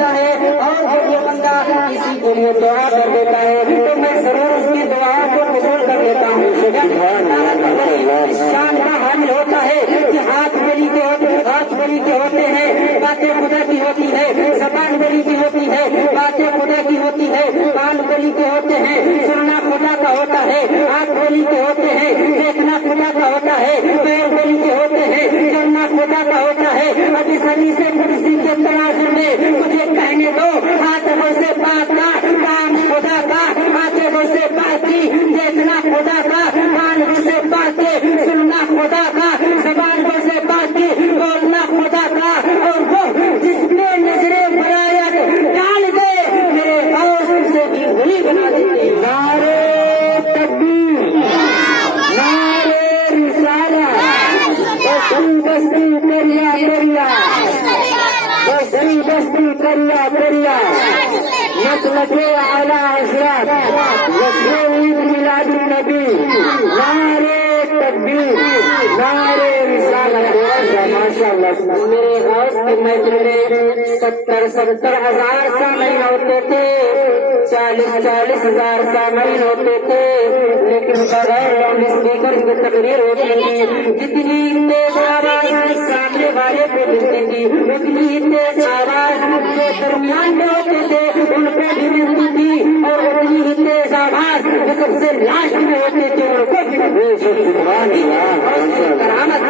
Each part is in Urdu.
ہوتا ہے اور جب یہ بندہ کسی کے لیے دعا کر دیتا ہے تو میں ضرور اس کی دعا کو قبول کر لیتا ہوں. شان کا حامل ہوتا ہے کہ ہاتھ بلی کے ہوتے ہیں، باتیں خدا کی ہوتی ہے، زبان بلی کی ہوتی ہے، باتیں خدا کی ہوتی ہے، کان بلی کے ہوتے ہیں، سننا خدا کا ہوتا ہے، آنکھ بلی کے ہوتے ہیں، دیکھنا خدا کا ہوتا ہے، پیر بلی کے ہوتے ہیں، چلنا خدا کا ہوتا ہے. اب اس حدیث قدسی کے تناظر میں مجھے کہنے دو، ہاتھوں سے بات کا کام خدا کا، آنکھوں سے بات کی دیکھنا خدا کا، کان سے بات کی سننا خدا کا، زبان سے بات کی بولنا خدا کا، اور وہ جس میں نظریں برایت ڈال دے میرے غوث سے بھی ولی بنا دیتے. نعرے تکبیر، نعرے رسالت، بستی کریا کریا، بستی کریا کریا، مسلک اعلی حضرت عید میلاد النبی. نعرے تکبیر، نعرے رسالت. ماشاء اللہ میرے غوث کی محفل میں 70,000 سامعین ہوتے تھے، 40,000 سامعین ہوتے تھے، لیکن بغیر لاؤڈ اسپیکر کی تقریر ہوتی تھی. جتنی تیز آواز سامنے والے کو ملتی تھی اتنی تیز آواز جو درمیان میں ہوتے تھے ان کو بھی ملتی تھی، اور اتنی ہی تیز آواز جو سب سے لاسٹ میں ہوتے تھے ان کو بھی ملتی تھی. کرامت ہے.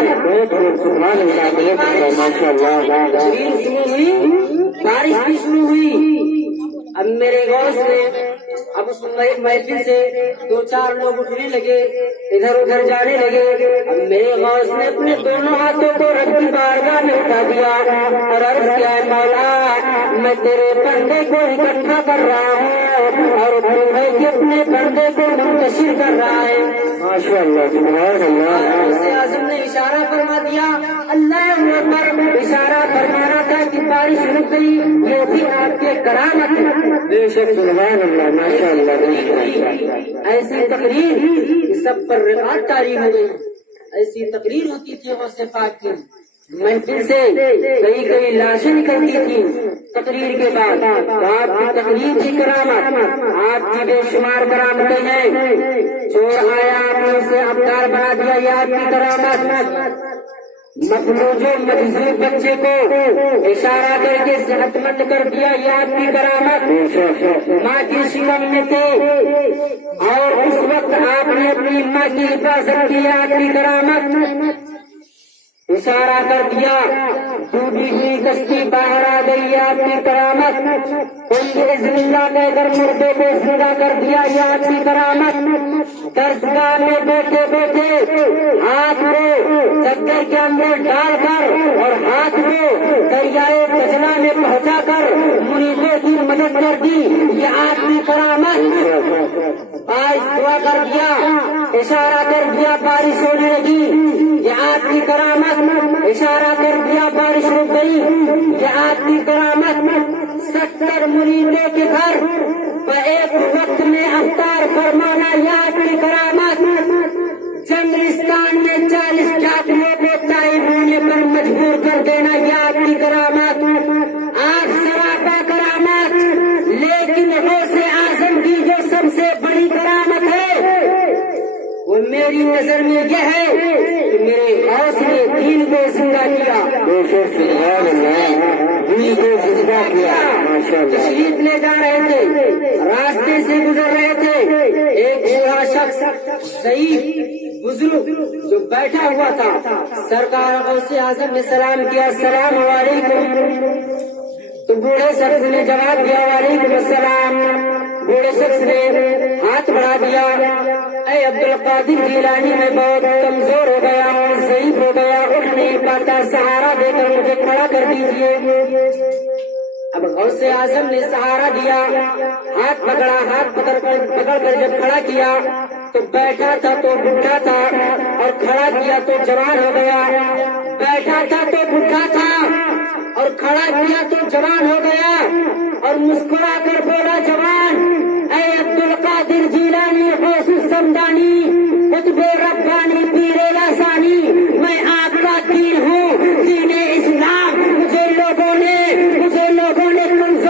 بارش بھی شروع ہوئی. اب میرے غوث نے اب اس محفل سے 2-4 لوگ اٹھنے لگے، ادھر ادھر جانے لگے. اب میرے غوث نے اپنے دونوں ہاتھوں کو رب کی بارگاہ میں اٹھا دیا اور عرض کیا، مولا میں تیرے بندے کو اکٹھا کر رہا ہوں اور تو ہے کہ اپنے بندے کو منتشر کر رہا ہے. ماشاء اللہ سبحان اللہ. غوث اعظم نے اشارہ فرما دیا، اللہ اکبر. اشارہ فرمانا تھا کہ بارش رک گئی، یہ بھی آپ کے کرامت ہے. بے شک سبحان اللہ. ماشاء اللہ. ایسی تقریر سب پر رقعت طاری ہو گئی. ایسی تقریر ہوتی تھی غوث پاک کی. محفل سے کئی لاشیں نکلتی تھی تقریر کے بعد. آپ کی تقریر کی کرامت، آپ کی بے شمار کرامتیں ہیں. چور آیا آپ نے اسے ابدار بنا دیا، یہ آپ کی کرامت. مفلوج و مجذوب بچے کو اشارہ کر کے صحت مند کر دیا، یہ آپ کی کرامت. ماں کی شکم میں تھے اور اس وقت آپ نے اپنی ماں کی حفاظت کی، آپ کی کرامت. اشارہ کر دیا، ڈوبی ہوئی کشتی باہر آ گئی، آپ کی کرامت. زندہ کہہ کر مردے کو زندہ کر دیا، یہ آپ کی کرامت. درسگاہ میں بیٹھے بیٹھے ہاتھ کو چادر کے اندر ڈال کر اور ہاتھ کو دریائے کچلا میں پہنچا کر مریدوں کی مدد کر دی، یہ آپ کی کرامت. آج دعا کر دیا، اشارہ کر دیا، بارش ہونے لگی، یہ آپ کی کرامت. اشارہ کر دیا، بارش رک گئی، یہ آپ کی کرامت. 70 مریدوں کے گھر ایک وقت میں افطار فرمانا، یہ آپ کی کرامت. چندرستان میں 40 ڈاکیوں کو تائب ہونے پر مجبور کر دینا، یہ آپ کی کرامت. آج سراپا کرامت، لیکن غوث اعظم کی جو سب سے بڑی کرامت ہے وہ میری نظر میں یہ ہے کہ میرے غوث نے دین کو زندہ کیا، دین کو زندہ کیا. تشریف لے جا رہے تھے، راستے سے گزر رہے تھے، ایک بوڑھا شخص ضعیف بزرگ جو بیٹھا ہوا تھا. سرکار غوث اعظم نے سلام کیا، السلام علیکم. تو بوڑھے شخص نے جواب دیا، وعلیکم السلام. بوڑھے شخص نے ہاتھ بڑھا دیا، اے عبد القادر جیلانی میں بہت کمزور ہو گیا ہوں، ضعیف ہو گیا، اٹھ نہیں پاتا، سہارا دے کر مجھے کھڑا کر دیجیے. اب غوث اعظم نے سہارا دیا، ہاتھ پکڑا، ہاتھ پکڑ کر جب کھڑا کیا تو بیٹھا تھا تو بڈھا تھا اور کھڑا کیا تو جوان ہو گیا. بیٹھا تھا تو بڈھا تھا اور کھڑا کیا تو جوان ہو گیا اور مسکرا کر بولا، جوان اے عبد القادر جیلانی غوث السمدانی قطب ربانی پیر لسانی، میں آپ کا دین ہوں، دین اسلام. مجھے لوگوں نے کمزور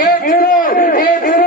100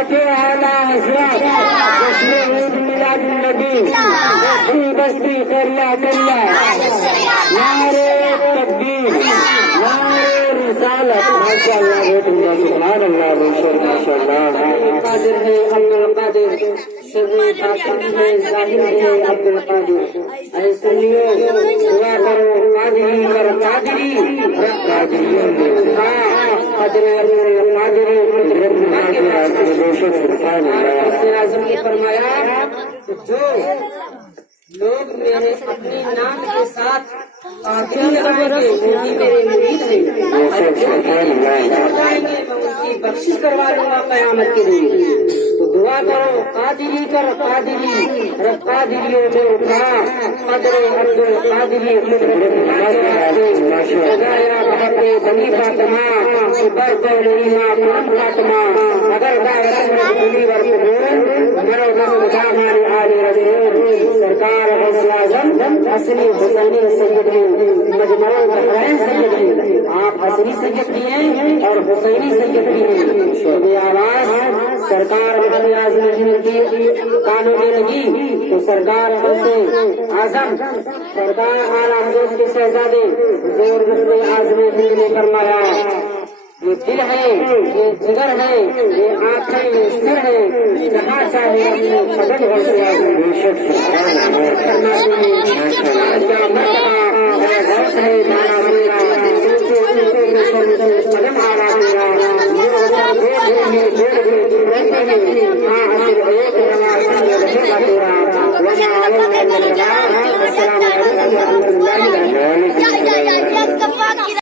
حضرت اعلیٰ حضرت جشن عید میلاد النبی بستی بستی قریہ قریہ نعرے تکبیر نعرے رسالت ماشاء اللہ بہت عمدہ سبحان اللہ ماشاء اللہ قادر ہے عبد القادر سر باطن ہے ظاہر ہے عبد القادر اے سنیو دعا کرو قادری کر قادری قادری قادر قادری اعظم نے فرمایا جو لوگ میرے اپنے نام کے ساتھ میرے مرید ہیں میں ان کی بخشش کروا دوں گا قیامت کے دن تو دعا کرو قادری کر قادری رب قادری ہو جو قدر عبد القادری بنی فاطمہ بر قولیما قرم فاطمہ اگر بنی ورقبول مرو نسل ہمارے آل رسول سرکار غوث اعظم حسنی حسینی سید مجموع بحرین سید آپ حسنی سید بھی ہیں اور حسینی سید بھی ہیں شعب آواز سرکار غوث اعظم کی کانوں میں لگی تو سرکار غوث اعظم سرکار اعلیٰ حضرت کے شہزادے حضور غوث اعظم نے فرمایا یہ دل ہے یہ جگر ہے یہ آنکھ ہے یہ سر ہے جہاں چاہے اپنے قدم غوث اعظم کرنا چاہیے غوث ہے